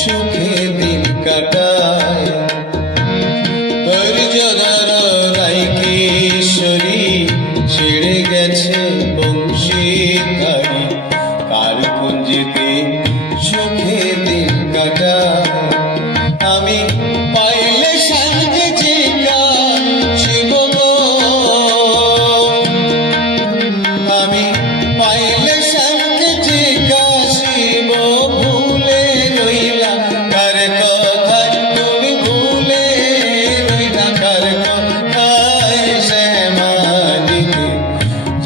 সুখে দিন কাটায়। ধৈর্য ধরো রাইকিশোরী, ছেড়ে গেছে বংশীধারী, কার কুঞ্জিতে সুখে দিন কাটায়। আমি পাইলে সাজে চিকা শিব গো, আমি পাইলে সাজে চিকা শিব, ভুলে রইলা কার কথায় তুমি, ভুলে রইলা কার কথায়। শ্যামানিতে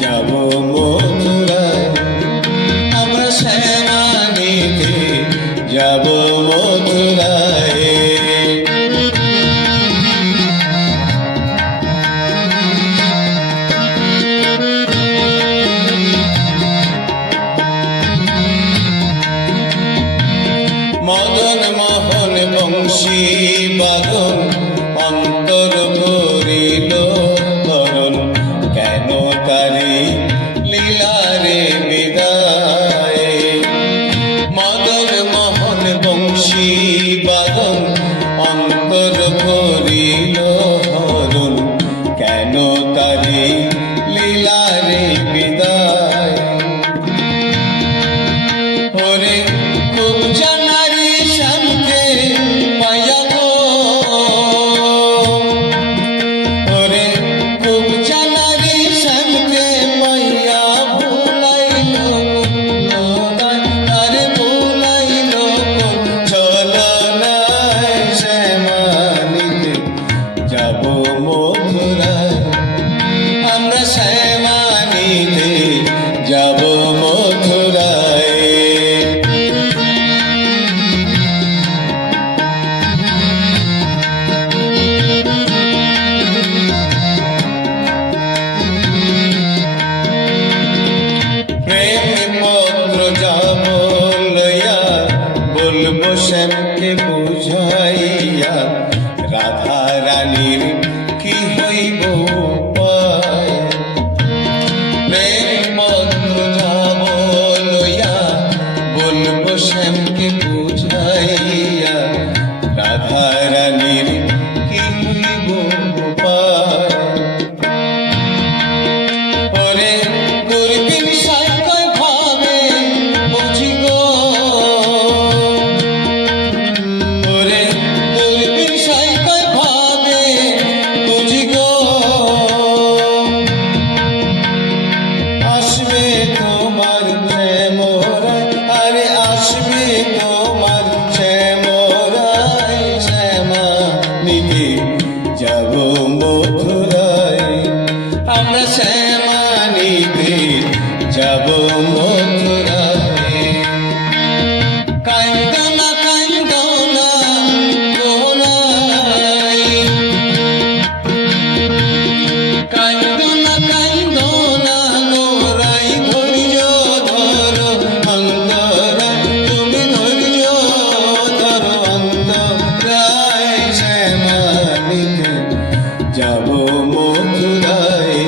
যাব মথুরায়, আমরা শ্যামানিতে যাব মথুরায়। মদন মোহন বংশী বাদন অন্তর করিল ধরণ, কেন তারে লীলারে বিদায়। মদন মোহন বংশী বাদন অন্তর করিল হরণ, কেন তারে লীলারে বিদায়। ওরে খুব জানারি শ্যামকে পাইয়া গো, ওরে খুব জানারি শ্যামকে পাইয়া, ভুলাইল আরে ভুলাইল ছলনায়। শ্যামানিতে যাব মথুরায়, আমরা শ্যামানিতে যাব মথুরায়। প্রেম পত্র যাব লইয়া, বলবো শ্যামকে বুঝাইয়া, রাধা রানীর কি হইব উপায়। প্রেম পত্র যাব লইয়া, বলবো শ্যামকে বুঝাইয়া, রাধা রানীর কি হইব উপায়। ওরে গুরবিন সাইকয় ভাবে বুঝি গো, ওরে গুরবিন সাইকয় ভাবে বুঝি গো, আসবে তোমার শ্যামরায়, আরে আসবে তোমার শ্যামরায়। শ্যামানিতে যাব মথুরায়, আমরা শ্যামানিতে যাব মথুরায়। কান্দনা কান্দনা গোরাই, কান্দনা কান্দনা গোরাই, ধৈর্য ধরো অন্তরায়, তুমি ধৈর্য ধরো অন্তরায়। শ্যামানিতে যাব মথুরায়,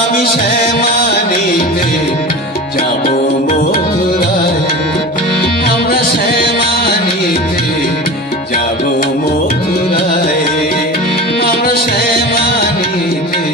আমি শ্যামানিতে যাব মথুরায়, আমরা শ্যামানিতে যাব মথুরায়, আমরা শ্যামানিতে